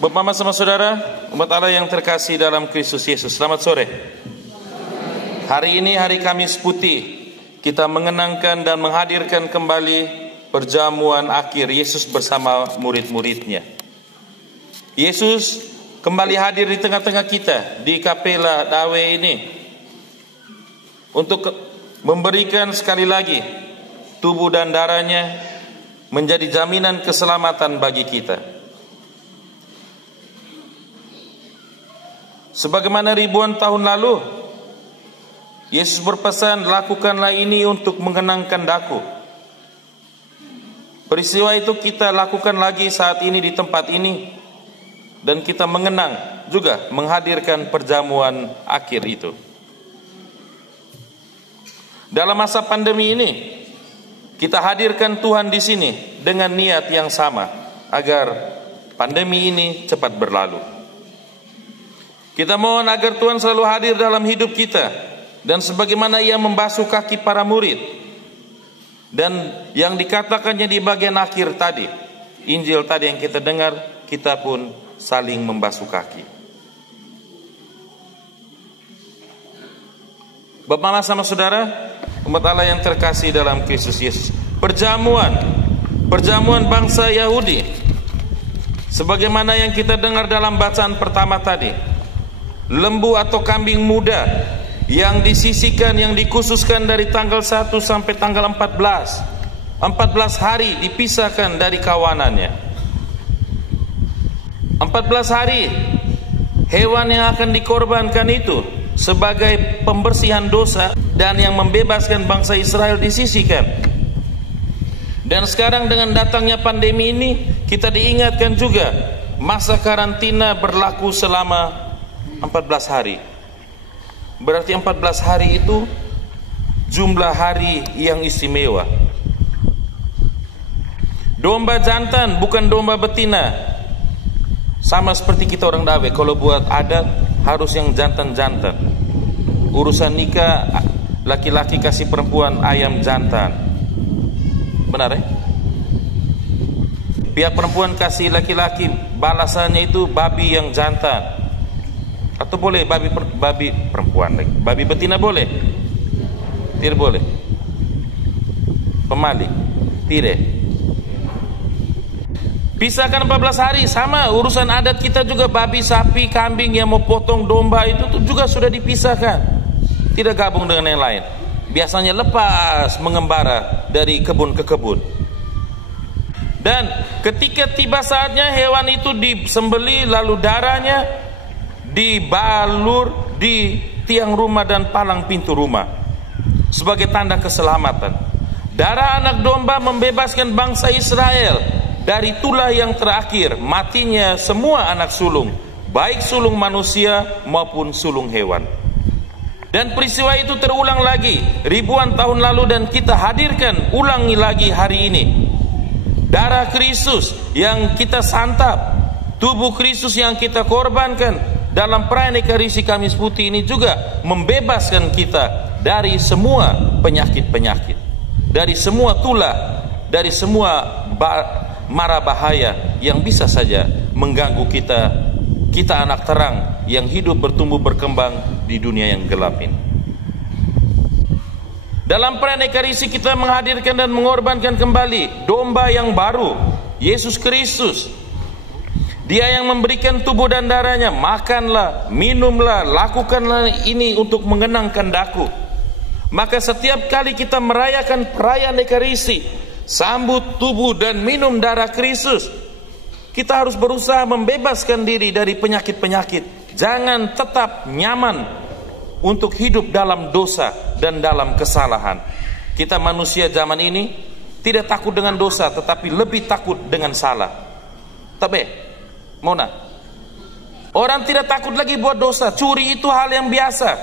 Bapak, Mama, sama saudara, umat Allah yang terkasih dalam Kristus Yesus, selamat sore. Hari ini hari Kamis Putih, kita mengenangkan dan menghadirkan kembali perjamuan akhir Yesus bersama murid-muridnya. Yesus kembali hadir di tengah-tengah kita di Kapela Dawe ini untuk memberikan sekali lagi tubuh dan darahnya menjadi jaminan keselamatan bagi kita. Sebagaimana ribuan tahun lalu, Yesus berpesan, lakukanlah ini untuk mengenangkan daku. Peristiwa itu kita lakukan lagi saat ini di tempat ini, dan kita mengenang juga menghadirkan perjamuan akhir itu. Dalam masa pandemi ini, kita hadirkan Tuhan di sini dengan niat yang sama agar pandemi ini cepat berlalu. Kita mohon agar Tuhan selalu hadir dalam hidup kita, dan sebagaimana Ia membasuh kaki para murid, dan yang dikatakannya di bagian akhir tadi, Injil tadi yang kita dengar, kita pun saling membasuh kaki. Bapak, Mama, sama saudara, umat Allah yang terkasih dalam Kristus Yesus, perjamuan bangsa Yahudi, sebagaimana yang kita dengar dalam bacaan pertama tadi, lembu atau kambing muda yang disisihkan, yang dikhususkan dari tanggal 1 sampai tanggal 14 hari dipisahkan dari kawanannya. 14 hari hewan yang akan dikorbankan itu sebagai pembersihan dosa dan yang membebaskan bangsa Israel disisihkan. Dan sekarang dengan datangnya pandemi ini, kita diingatkan juga masa karantina berlaku selama 14 hari. Berarti 14 hari itu jumlah hari yang istimewa. Domba jantan bukan domba betina. Sama seperti kita orang Dawe, kalau buat adat harus yang jantan-jantan. Urusan nikah, laki-laki kasih perempuan ayam jantan. Benar ya? Pihak perempuan kasih laki-laki balasannya itu babi yang jantan. Atau boleh babi perempuan lagi. Babi betina boleh? Tidak boleh. Pemali? Tidak. Pisahkan 14 hari. Sama urusan adat kita juga, babi, sapi, kambing yang mau potong domba itu juga sudah dipisahkan. Tidak gabung dengan yang lain. Biasanya lepas mengembara dari kebun ke kebun. Dan ketika tiba saatnya hewan itu disembelih, lalu darahnya dibalur di tiang rumah dan palang pintu rumah sebagai tanda keselamatan. Darah anak domba membebaskan bangsa Israel dari tulah yang terakhir, matinya semua anak sulung, baik sulung manusia maupun sulung hewan. Dan peristiwa itu terulang lagi ribuan tahun lalu, dan kita hadirkan ulangi lagi hari ini. Darah Kristus yang kita santap, tubuh Kristus yang kita korbankan dalam perayaan Ekaristi Kamis Putih ini juga membebaskan kita dari semua penyakit-penyakit, dari semua tulah, dari semua mara bahaya yang bisa saja mengganggu kita anak terang yang hidup bertumbuh berkembang di dunia yang gelap ini. Dalam perayaan Ekaristi kita menghadirkan dan mengorbankan kembali domba yang baru, Yesus Kristus. Dia yang memberikan tubuh dan darahnya. Makanlah, minumlah, lakukanlah ini untuk mengenangkan daku. Maka setiap kali kita merayakan perayaan Ekaristi, sambut tubuh dan minum darah Kristus, kita harus berusaha membebaskan diri dari penyakit-penyakit. Jangan tetap nyaman untuk hidup dalam dosa dan dalam kesalahan. Kita manusia zaman ini tidak takut dengan dosa, tetapi lebih takut dengan salah. Tapi Mona, orang tidak takut lagi buat dosa. Curi itu hal yang biasa.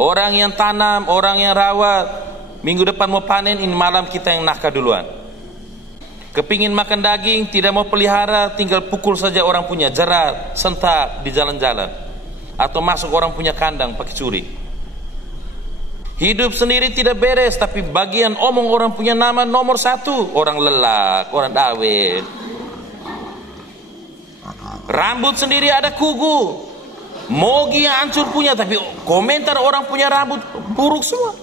Orang yang tanam, orang yang rawat, minggu depan mau panen, ini malam kita yang nakah duluan. Kepingin makan daging, tidak mau pelihara, tinggal pukul saja orang punya, jerat, sentak di jalan-jalan. Atau masuk orang punya kandang pakai curi. Hidup sendiri tidak beres, tapi bagian omong orang punya nama nomor 1, orang lelak, orang Dawe. Rambut sendiri ada kugu. Mogi yang hancur punya, tapi komentar orang punya rambut buruk semua.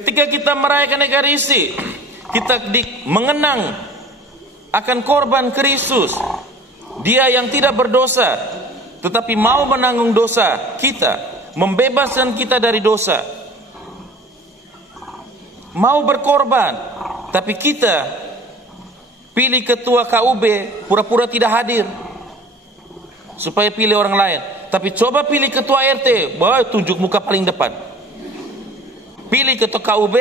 Ketika kita merayakan Ekaristi, kita mengenang akan korban Kristus. Dia yang tidak berdosa, tetapi mau menanggung dosa kita, membebaskan kita dari dosa. Mau berkorban, tapi kita pilih ketua KUB, pura-pura tidak hadir supaya pilih orang lain. Tapi coba pilih ketua RT, tunjuk muka paling depan. Pilih ketua KUB,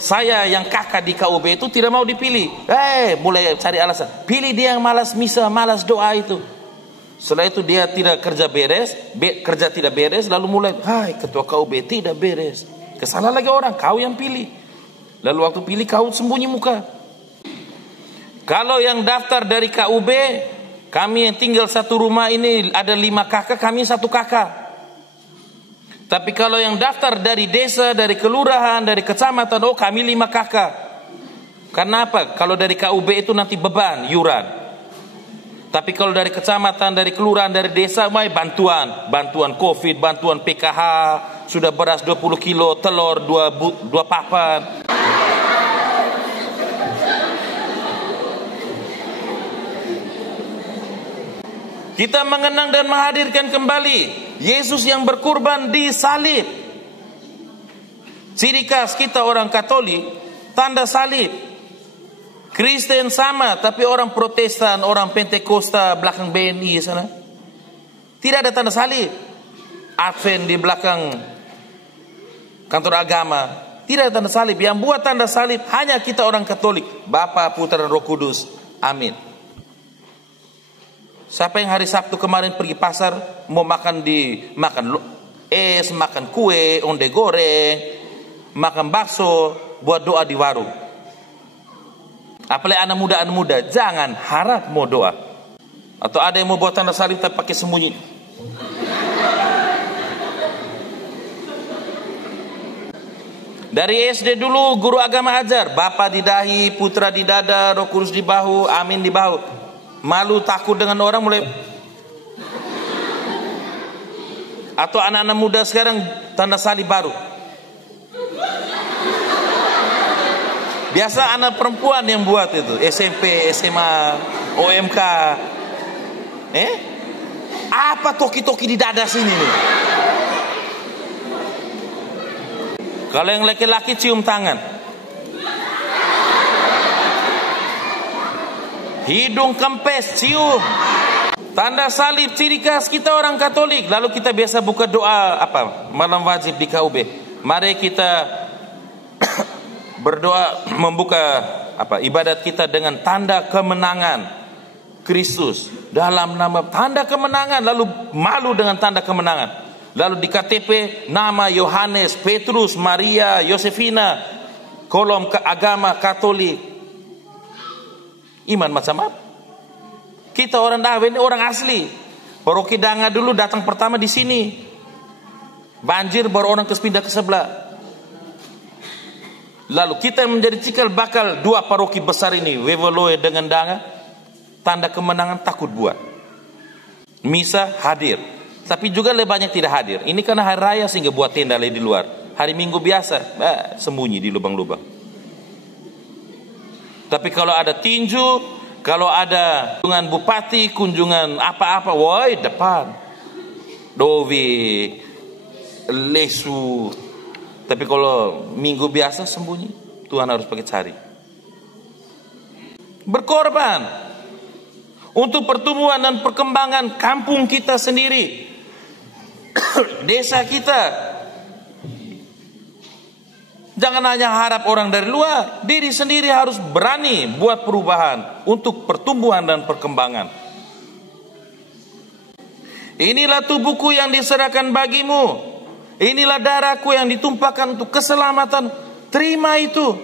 saya yang kakak di KUB itu tidak mau dipilih. Mulai cari alasan. Pilih dia yang malas misa, malas doa itu. Setelah itu dia tidak kerja beres, kerja tidak beres, lalu mulai, ketua KUB tidak beres. Kesana lagi orang, kau yang pilih. Lalu waktu pilih kau sembunyi muka. Kalau yang daftar dari KUB, kami yang tinggal satu rumah ini ada 5 kakak, kami 1 kakak. Tapi kalau yang daftar dari desa, dari kelurahan, dari kecamatan, kami 5 kakak. Karena apa? Kalau dari KUB itu nanti beban, iuran. Tapi kalau dari kecamatan, dari kelurahan, dari desa, bantuan COVID, bantuan PKH, sudah beras 20 kilo, telur 2 papan. Kita mengenang dan menghadirkan kembali Yesus yang berkurban di salib. Ciri khas kita orang Katolik, tanda salib. Kristen sama, tapi orang Protestan, orang Pentakosta belakang BNI sana, tidak ada tanda salib. Advent di belakang kantor agama, tidak ada tanda salib. Yang buat tanda salib hanya kita orang Katolik, Bapa, Putra, dan Roh Kudus. Amin. Siapa yang hari Sabtu kemarin pergi pasar mau makan es, makan kue, onde goreng, makan bakso, buat doa di warung. Apalagi anak muda, jangan harap mau doa. Atau ada yang mau buat tanda salib tapi pakai sembunyi. Dari SD dulu guru agama ajar, Bapa di dahi, Putra di dada, Roh Kudus di bahu, amin di bahu. Malu takut dengan orang mulai. Atau anak-anak muda sekarang tanda salib baru. Biasa anak perempuan yang buat itu, SMP, SMA, OMK. Apa toki-toki di dada sini nih? Kalau yang laki-laki cium tangan. Hidung kempes, cium. Tanda salib ciri khas kita orang Katolik. Lalu kita biasa buka doa malam wajib di KUB. Mari kita berdoa membuka ibadat kita dengan tanda kemenangan Kristus dalam nama tanda kemenangan. Lalu malu dengan tanda kemenangan. Lalu di KTP nama Yohanes, Petrus, Maria, Yosefina, kolom agama Katolik. Iman macam apa? Kita orang Dawe ini orang asli. Paroki Danga dulu datang pertama di sini. Banjir baru orang pindah ke sebelah. Lalu kita menjadi cikal bakal 2 paroki besar ini, Wewoloe dengan Danga. Tanda kemenangan takut buat. Misa hadir. Tapi juga lebih banyak tidak hadir. Ini karena hari raya sehingga buat tenda di luar. Hari Minggu biasa, sembunyi di lubang-lubang. Tapi kalau ada tinju, kalau ada kunjungan bupati, kunjungan apa-apa, depan. Dovi, lesu. Tapi kalau minggu biasa sembunyi, Tuhan harus pakai cari. Berkorban untuk pertumbuhan dan perkembangan kampung kita sendiri, desa kita. Jangan hanya harap orang dari luar, diri sendiri harus berani buat perubahan untuk pertumbuhan dan perkembangan. Inilah tubuhku yang diserahkan bagimu. Inilah darahku yang ditumpahkan untuk keselamatan. Terima itu.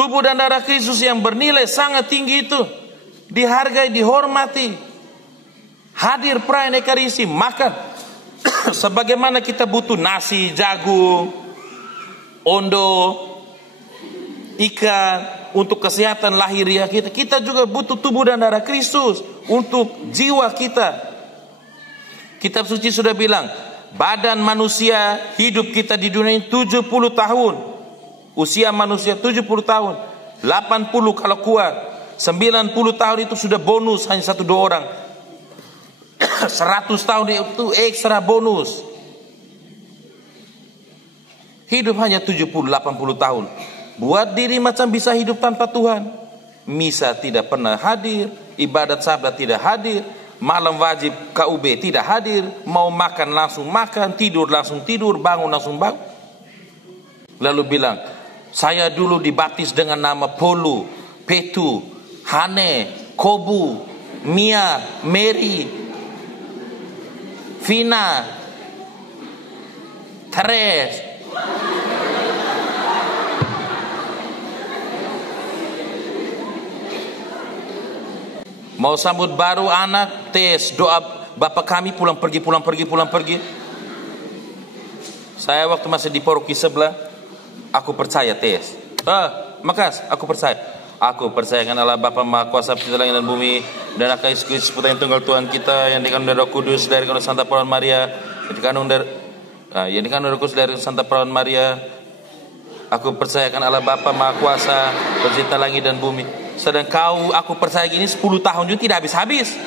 Tubuh dan darah Kristus yang bernilai sangat tinggi itu dihargai, dihormati. Hadir perayaan Ekaristi, makan. Sebagaimana kita butuh nasi, jagung, ondo, ikan, untuk kesehatan lahiriah kita. Kita juga butuh tubuh dan darah Kristus untuk jiwa kita. Kitab suci sudah bilang, badan manusia hidup kita di dunia ini 70 tahun. Usia manusia 70 tahun. 80 kalau kuat. 90 tahun itu sudah bonus, hanya 1-2 orang. 100 tahun itu ekstra bonus. Hidup hanya 70-80 tahun. Buat diri macam bisa hidup tanpa Tuhan. Misa tidak pernah hadir, ibadat sabat tidak hadir, malam wajib KUB tidak hadir, mau makan langsung makan, tidur langsung tidur, bangun langsung bangun. Lalu bilang, saya dulu dibaptis dengan nama Polu, Petu, Hane, Kobu, Mia, Mary, Vina, Teres. Mau sambut baru anak, tes doa Bapak kami pulang pergi. Saya waktu masih di paroki sebelah, aku percaya tes. Makas, aku percaya. Aku percayakan Allah Bapa Maha Kuasa pencipta langit dan bumi, dan akan Yesus Kristus Putra yang tunggal Tuhan kita, yang dikandung dari Roh Kudus dari Santa Perawan Maria, yang dikandung dari Roh Kudus dari Santa Perawan Maria. Aku percayakan Allah Bapa Maha Kuasa pencipta langit dan bumi. Sedang aku percaya gini 10 tahun juga tidak habis-habis.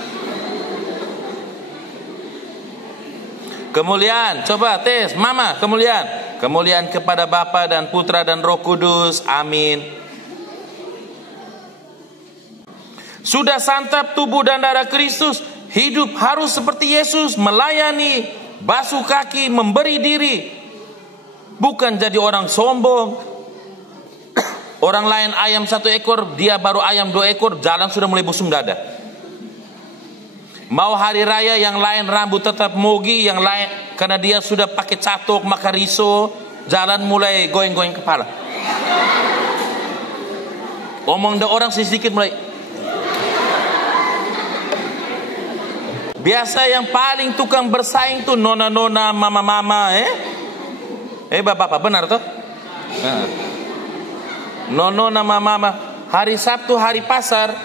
Kemuliaan, coba tes, mama, kemuliaan. Kemuliaan kepada Bapa dan Putra dan Roh Kudus. Amin. Sudah santap tubuh dan darah Kristus, hidup harus seperti Yesus, melayani, basuh kaki, memberi diri. Bukan jadi orang sombong. Orang lain ayam 1 ekor, dia baru ayam 2 ekor, jalan sudah mulai busung dada. Mau hari raya, yang lain rambut tetap mogi, yang lain karena dia sudah pakai catok maka riso, jalan mulai goyang-goyang kepala. Omong orang sedikit mulai. Biasa yang paling tukang bersaing tuh nona-nona, mama-mama, bapak-bapak, benar toh? Nona, mama-mama. Hari Sabtu, hari pasar,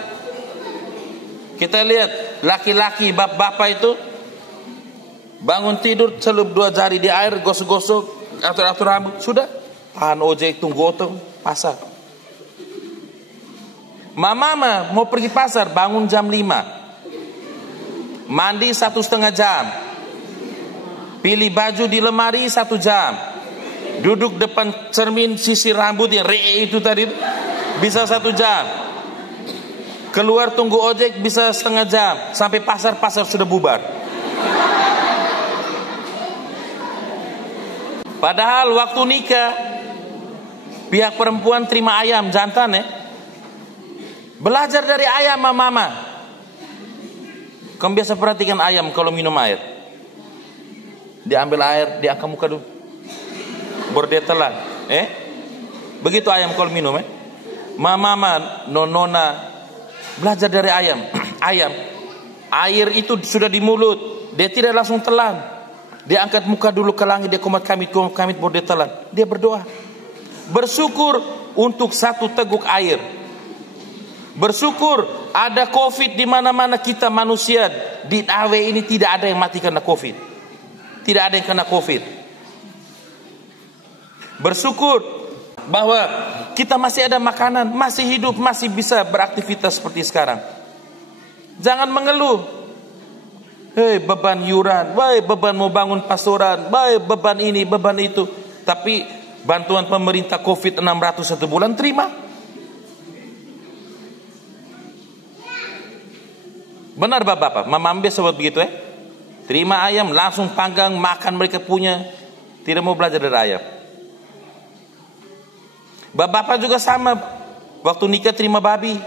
kita lihat laki-laki, bapak-bapak itu bangun tidur, celup 2 jari di air, gosok-gosok, atur-atur rambut, sudah tahan ojek, tunggu otong, pasar. Mama mau pergi pasar, bangun jam 5, mandi 1,5 jam, pilih baju di lemari 1 jam, duduk depan cermin sisir rambut yang itu tadi bisa 1 jam, keluar tunggu ojek bisa 1/2 jam, sampai pasar sudah bubar. Padahal waktu nikah pihak perempuan terima ayam jantan belajar dari ayam mama. Kamu biasa perhatikan ayam kalau minum air, diambil air, diangkat muka dulu, baru dia telan. Begitu ayam kalau minum mama, nona belajar dari ayam. Ayam, air itu sudah di mulut, dia tidak langsung telan, dia angkat muka dulu ke langit, dia komat kamit baru dia telan. Dia berdoa, bersyukur untuk 1 teguk air. Bersyukur ada COVID di mana-mana. Kita manusia di AW ini tidak ada yang mati karena COVID. Tidak ada yang kena COVID. Bersyukur bahwa kita masih ada makanan, masih hidup, masih bisa beraktivitas seperti sekarang. Jangan mengeluh. Beban yuran, beban mau bangun pastoran, beban ini, beban itu. Tapi bantuan pemerintah COVID 600 1 bulan terima. Benar bapak-bapak, mama ambil sobat begitu terima ayam, langsung panggang, makan mereka punya. Tidak mau belajar dari ayam. Bapak-bapak juga sama, waktu nikah terima babi.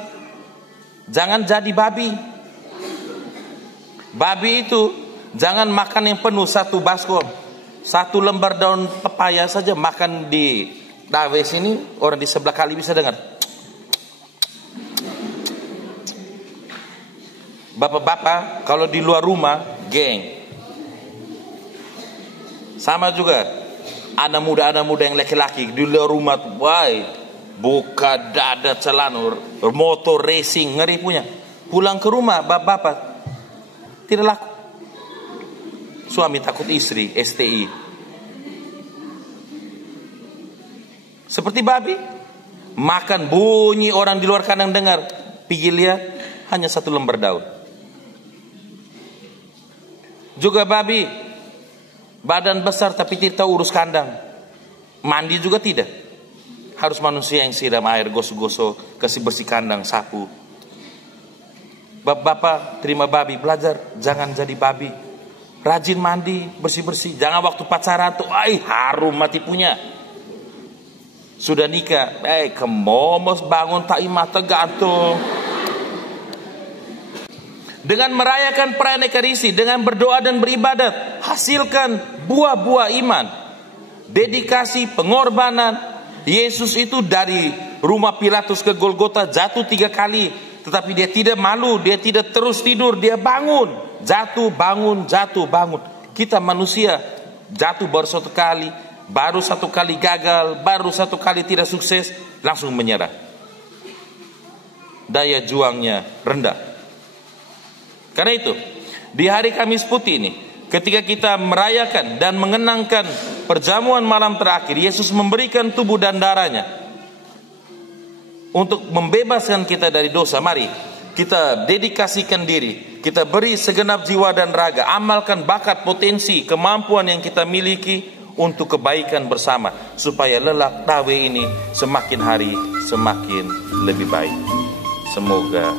Jangan jadi babi. Babi itu jangan makan yang penuh 1 baskom, 1 lembar daun pepaya saja makan di dawe sini, orang di sebelah kali bisa dengar. Bapak-bapak kalau di luar rumah, geng. Sama juga anak muda yang laki-laki di luar rumah, buka dada celana, motor racing, ngeri punya. Pulang ke rumah bapak tidak laku. Suami takut istri, STI. Seperti babi, makan bunyi orang di luar kandang dengar, pergi lihat hanya 1 lembar daun. Juga babi, badan besar tapi tidak tahu urus kandang, mandi juga tidak. Harus manusia yang siram air, gosok-gosok, kasih bersih kandang, sapu. Bapak terima babi, belajar jangan jadi babi, rajin mandi, bersih-bersih. Jangan waktu pacaran tuh, harum mati punya. Sudah nikah, kemomos bangun tak mata gantung. Dengan merayakan perayaan Ekaristi, dengan berdoa dan beribadat, hasilkan buah-buah iman, dedikasi, pengorbanan. Yesus itu dari rumah Pilatus ke Golgota jatuh 3 kali, tetapi dia tidak malu, dia tidak terus tidur, dia bangun, jatuh bangun, jatuh bangun. Kita manusia jatuh baru 1 kali, baru 1 kali gagal, baru 1 kali tidak sukses, langsung menyerah. Daya juangnya rendah. Karena itu, di hari Kamis Putih ini, ketika kita merayakan dan mengenangkan perjamuan malam terakhir, Yesus memberikan tubuh dan darahnya untuk membebaskan kita dari dosa. Mari kita dedikasikan diri, kita beri segenap jiwa dan raga, amalkan bakat, potensi, kemampuan yang kita miliki untuk kebaikan bersama, supaya Lelak Tawe ini semakin hari semakin lebih baik. Semoga